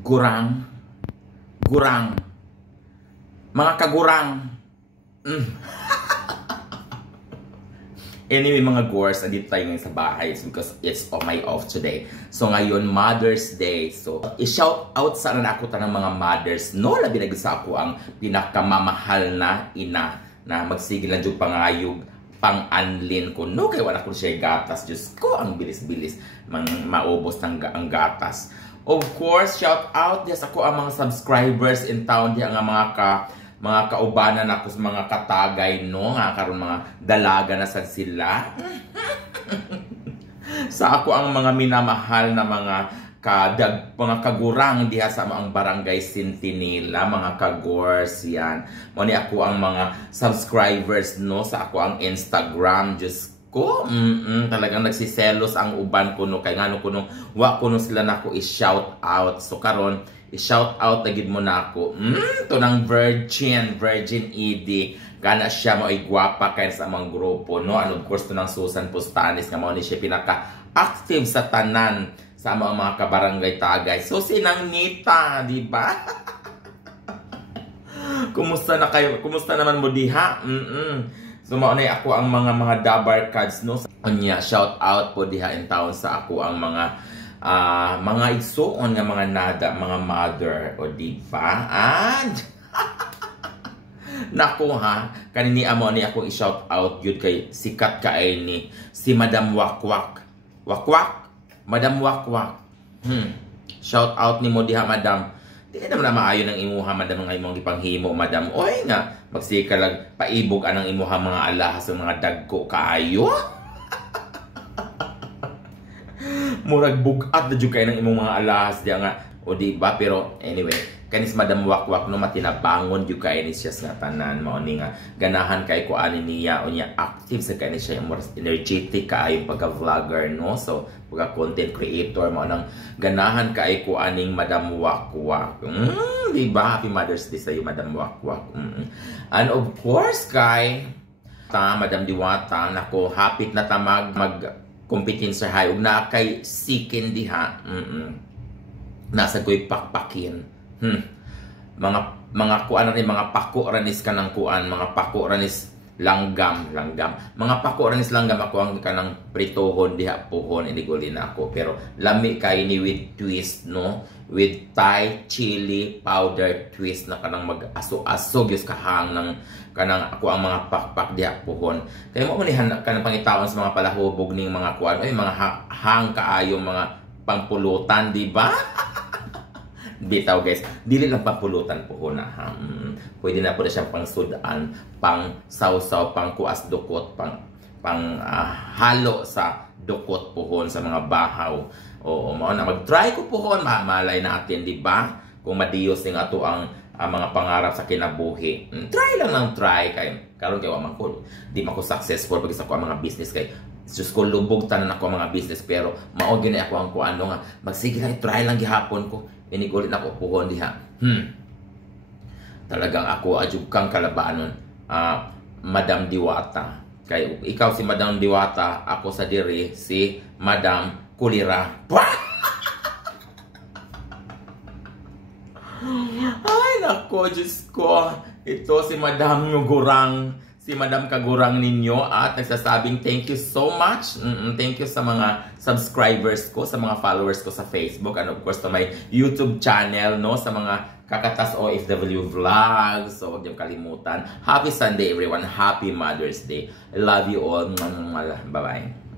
Gurang. Gurang. Mga kagurang. Anyway, mga gors, andito tayo ngayon sa bahay because it's my off today. So ngayon, Mother's Day. So, i-shout out sa ako ng mga mothers. No, labi na sa ako ang pinakamamahal na ina na magsigil lang yung pangayog pang-anlin ko. No, kaya wala ko siya gatas. Diyos ko, ang bilis-bilis maubos ang gatas. Of course, shout out yes ako ang mga subscribers in town diya nga mga kaubanan ako sa mga katagay no nga karon mga dalaga na sad sila. Sa ako ang mga minamahal na mga kagurang diha sa mga barangay Sintinila, mga kagors yan. Mo ni ako ang mga subscribers no sa ako ang Instagram. Just ko, talagang nagsiselos ang uban ko no kay ngano kuno wa kuno sila nako i-shout out. So karon i-shout out na gid mo nako. To ng Virgin Edie. Kana siya mo ay gwapa kay sa among grupo no. And of course to ng Susan Pustanis nga mao ni siya pinaka-active sa tanan sa mga kabarangay tagay. So sinang Nita, di ba? Kumusta na kayo? Kumusta naman mo diha? So maunay ako ang mga dabar cards no. Anya shout out po diha in town sa ako ang mga igsoon nga mga nada, mga mother o di ba? And nako ha, kanini amo ni ako i-shout out gyud kay sikat kaay ni si Madam Wakwak. Wakwak, Madam Wakwak. Shout out ni mo diha Madam. Di naman na maayo ng imuha Madam nga imong gipanghimo Madam. Oy nga magsika lang paibog anang imuha mga alahas ng mga dagko kaayo. Murag bugat na jud kay ng imong mga alahas diya nga o di ba pero anyway kanis Madam Wakwak no matinabangon jud kay ni siya sa tanan mao ni nga ganahan kay ko ani niya o niya active sa kani siya more energetic kaayo pagka-vlogger no so pagka-content creator mao nang ganahan kay ko aning Madam Wakwak. Di ba happy Mother's Day sa iyo Madam Wakwak. And of course kay Madam Diwata nako hapit na ta mag competence sa hayog na kay sikin diha. Nasa ko'y pakpakin. Mga kuan rin, mga pako ranis ka ng kuan, mga pako ranis langgam. Mga pako ranis langgam ako ang kanang pritohon diha pohon inigulin ako. Pero lami kay ni with twist no, with Thai chili powder twist na kanang mag-aso-aso gyud kahang ng kanang ako ang mga pakpak diha pohon. Kaya mo manihan kanang pangitawon sa mga palahubog ning mga kuan ay mga hang kaayo mga pangpulutan di ba? Bitaw guys, dili lang pangpulutan pohon na ha. Pwede na po na siyang pang sudan, pang sausaw, pang kuas dukot, pang halo sa dukot pohon sa mga bahaw. Oo, mao na mag-try ko pohon, malay natin di ba? Kung madiyos ning ato ang mga pangarap sa kinabuhi. Try lang try kay karon kay wa man ko di man ko successful pag sa ko ang mga business kay just ko lubog tanan ako ang mga business pero mao gyud ako ang kuano nga magsige lang try lang gihapon ko inigulit nako puhon diha. Talagang ako adjug kang kalabanon Madam Diwata kay ikaw si Madam Diwata ako sa diri si Madam Kulira. Ay, nako, Diyos ko. Ito si Madam Gurang. Si Madam Kagurang ninyo. At nagsasabing thank you so much. Thank you sa mga subscribers ko, sa mga followers ko sa Facebook. And of course, sa my YouTube channel, no? Sa mga Kakatas OFW vlogs. So, huwag niyong kalimutan. Happy Sunday, everyone. Happy Mother's Day. I love you all. Bye-bye.